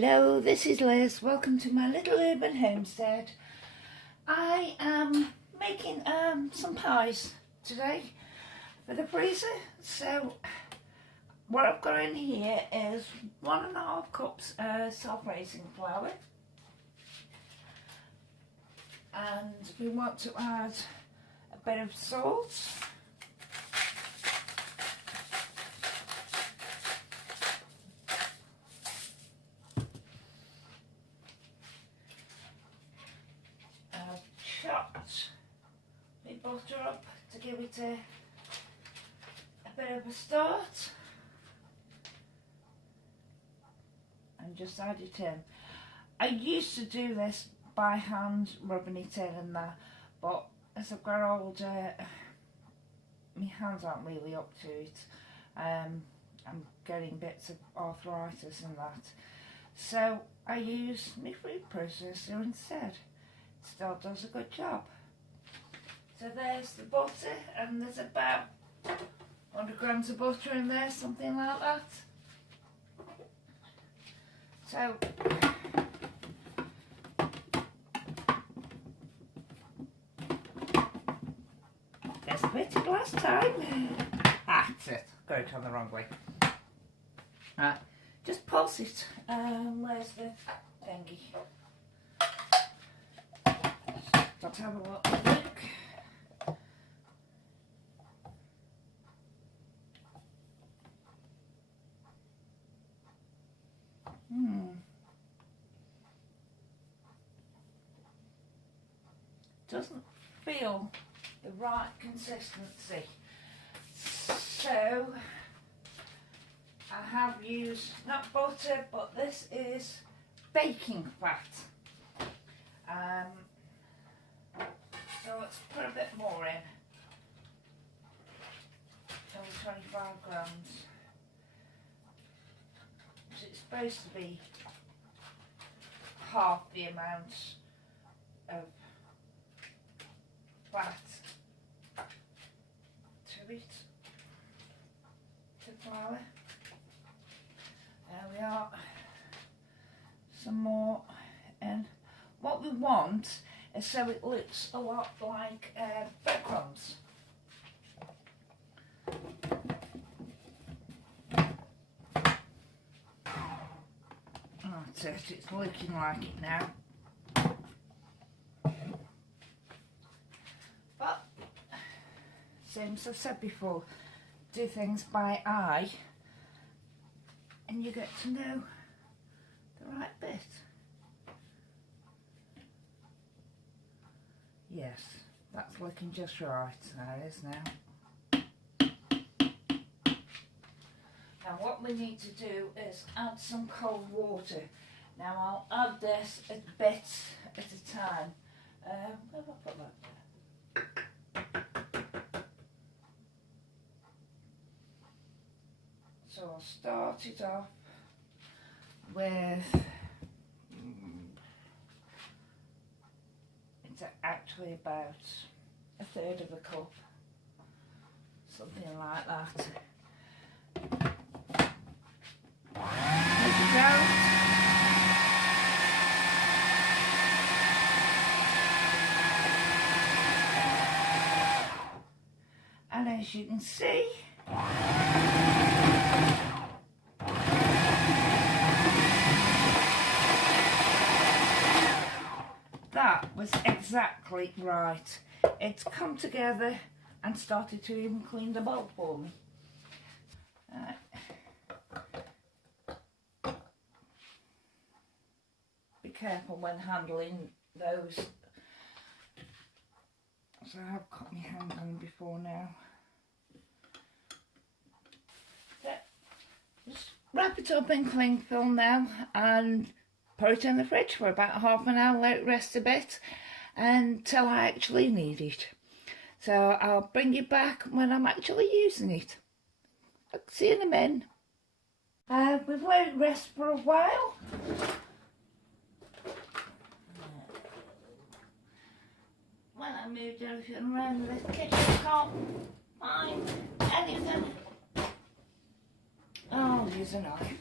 Hello, this is Liz. Welcome to my little urban homestead. I am making some pies today for the freezer. So what I've got in here is 1.5 cups self-raising flour, and we want to add a bit of salt, chopped my butter up to give it a bit of a start, and just add it in. I used to do this by hand, rubbing it in and that, but as I've got older, my hands aren't really up to it. I'm getting bits of arthritis and that, so I use my food processor instead. Still does a good job. So there's the butter, and there's about 100 grams of butter in there, something like that. So let's put it last time. That's it. Got it on the wrong way. Right, just pulse it. Where's the thingy? Let's have a look. Doesn't feel the right consistency. So I have used not butter, but this is baking fat. So let's put a bit more in. Only 25 grams. It's supposed to be half the amount of fat to it, to flour. There we are. Some more, and what we want is so it looks a lot like breadcrumbs. That's it, it's looking like it now. But, same as I've said before, do things by eye and you get to know the right bit. Yes, that's looking just right. That is now. Now what we need to do is add some cold water. Now I'll add this a bit at a time. Where have I put that? So I'll start it off with, it's actually about 1/3 of a cup, something like that. There you go. And as you can see, that was exactly right. It's come together and started to even clean the bowl for me. Be careful when handling those. So I've got my hand on before now. Just wrap it up in cling film now and put it in the fridge for about half an hour, let it rest a bit until I actually need it. So I'll bring it back when I'm actually using it. I'll see you in a minute. We've let it rest for a while. When I moved everything around the kitchen, I can't find anything. I'll use a knife.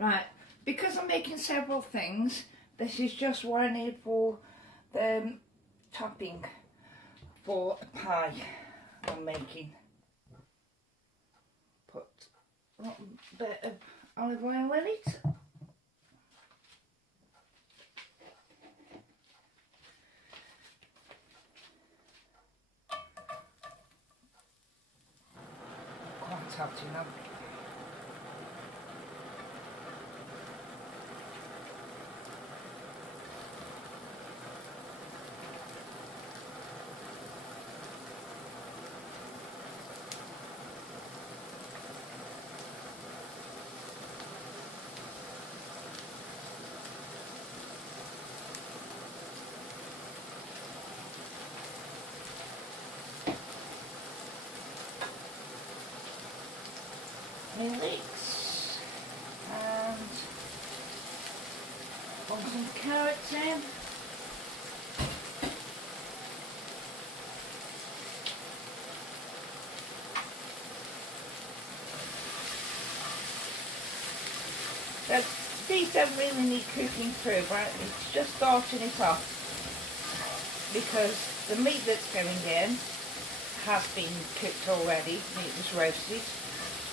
Right, because I'm making several things, this is just what I need for the topping for a pie I'm making. Put a little bit of olive oil in it. Quite hot, you know. My leeks and put some carrots in. Now, these don't really need cooking through, but it's just starting it off because the meat that's going in has been cooked already. Meat was roasted.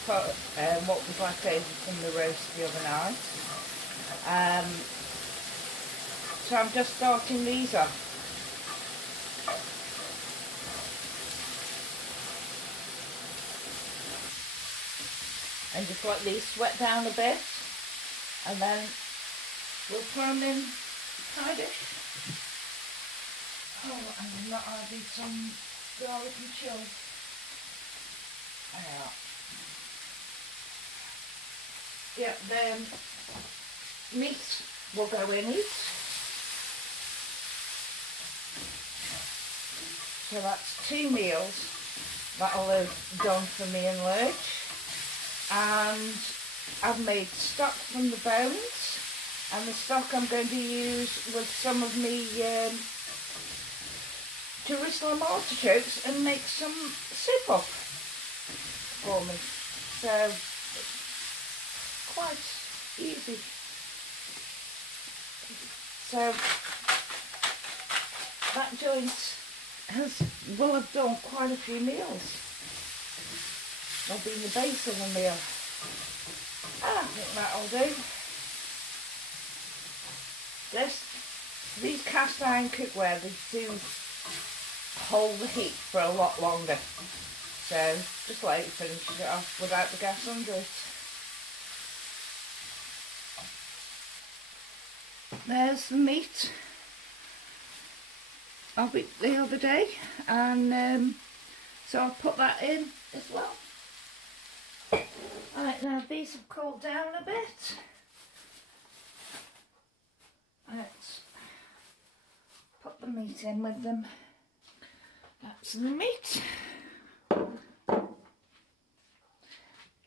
Put what was left over from the roast the other night. So I'm just starting these off. And just let these sweat down a bit, and then we'll put them in the pie dish. Oh, and I'm not adding some garlic and chili. Yeah, the meat will go in it. So that's 2 meals that'll have done for me and Lurch. And I've made stock from the bones, and the stock I'm going to use was some of me Jerusalem artichokes and make some soup up for me. So quite easy. So that joint will have done quite a few meals. They'll be the base of a meal. And I think that'll do. These cast iron cookware, they do hold the heat for a lot longer. So just let it finish it off without the gas under it. There's the meat of it the other day, and so I'll put that in as well. Right, now these have cooled down a bit. Let's put the meat in with them. That's the meat.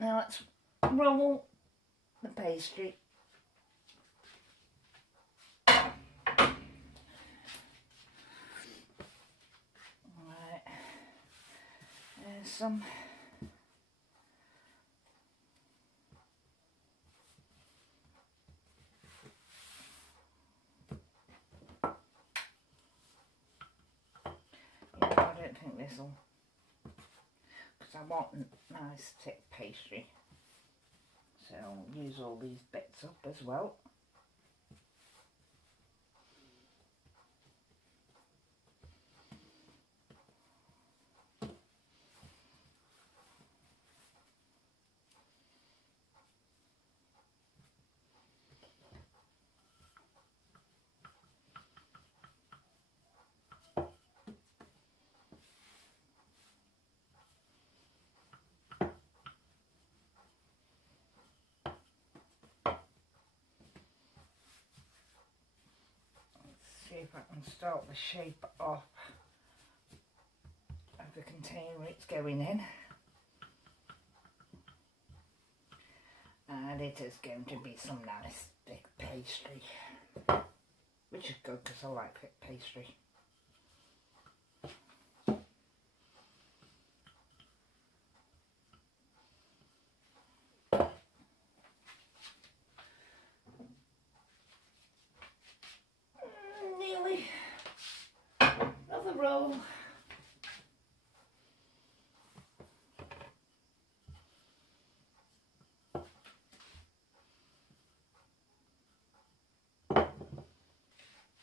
Now let's roll the pastry. Right, there's some I don't think this will, because I want nice thick pastry, so I'll use all these bits up as well. See if I can start the shape off of the container it's going in. And it is going to be some nice thick pastry, which is good because I like thick pastry. bowl.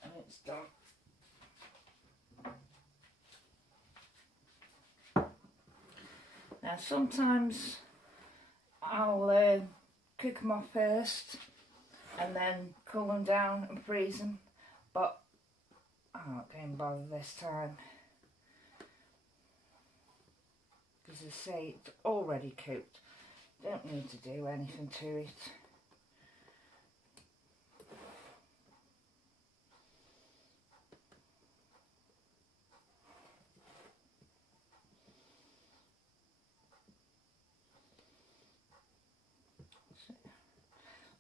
And it's done. Now sometimes I'll cook them off first and then cool them down and freeze them, but I'm not going to bother this time because as I say, it's already cooked. Don't need to do anything to it.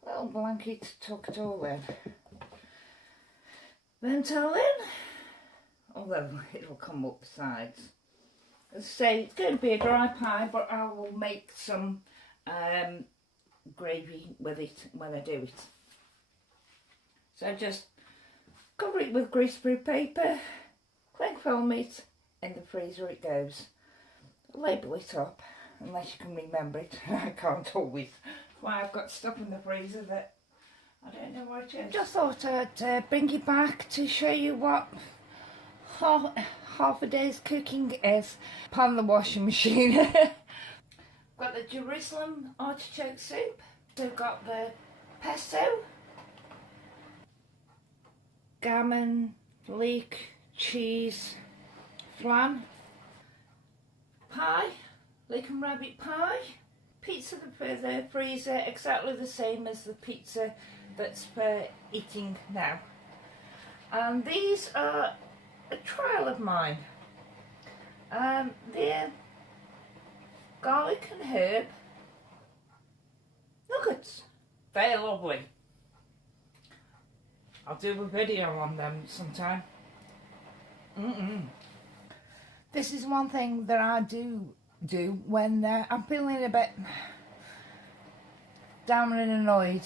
Little blanket to tuck it all in. Then towel in, although it'll come up the sides. As I say, it's going to be a dry pie, but I will make some gravy with it when I do it. So just cover it with greaseproof paper, cling film it, in the freezer it goes. Label it up, unless you can remember it. I can't always. Why I've got stuff in the freezer that I don't know what it is. Just thought I'd bring you back to show you what half a day's cooking is upon the washing machine. Got the Jerusalem artichoke soup. We've got the pesto, gammon, leek, cheese, flan, pie, leek and rabbit pie. Pizza for the freezer, exactly the same as the pizza that's for eating now. And these are a trial of mine. They're garlic and herb nuggets. They're lovely. I'll do a video on them sometime. This is one thing that I do when I'm feeling a bit down and annoyed,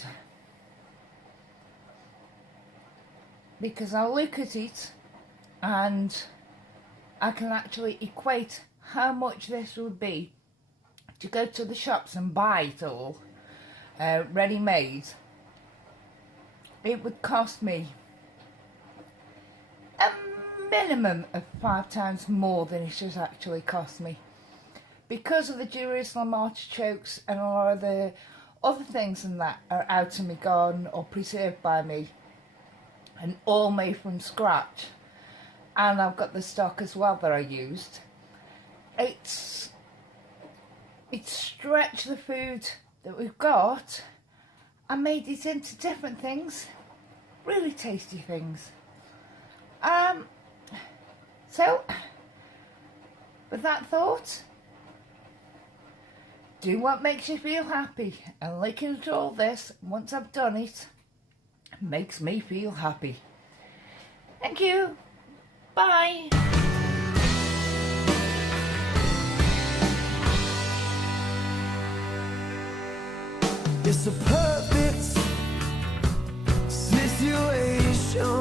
because I'll look at it and I can actually equate how much this would be to go to the shops and buy it all ready-made. It would cost me a minimum of 5 times more than it should actually cost me. Because of the Jerusalem artichokes and a lot of the other things than that are out in my garden or preserved by me and all made from scratch, and I've got the stock as well that I used, it's stretched the food that we've got and made it into different things, really tasty things. So with that thought, do what makes you feel happy, and looking at all this, once I've done it, makes me feel happy. Thank you. Bye. It's a perfect situation.